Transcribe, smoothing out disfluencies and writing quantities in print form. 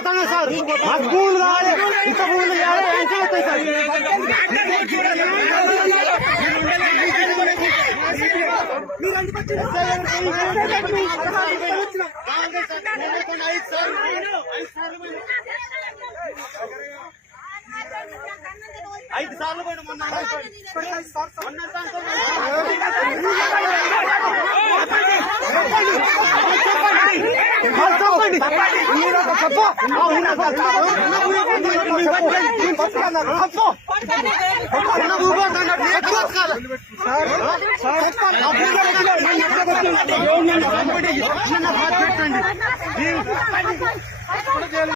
పోతాను సార్. మాకు భూములు కావాలి, ఇంత భూములు కావాలి, వెంటనే వస్తాయి సార్. ఐదు సార్లు పోయిన మొన్న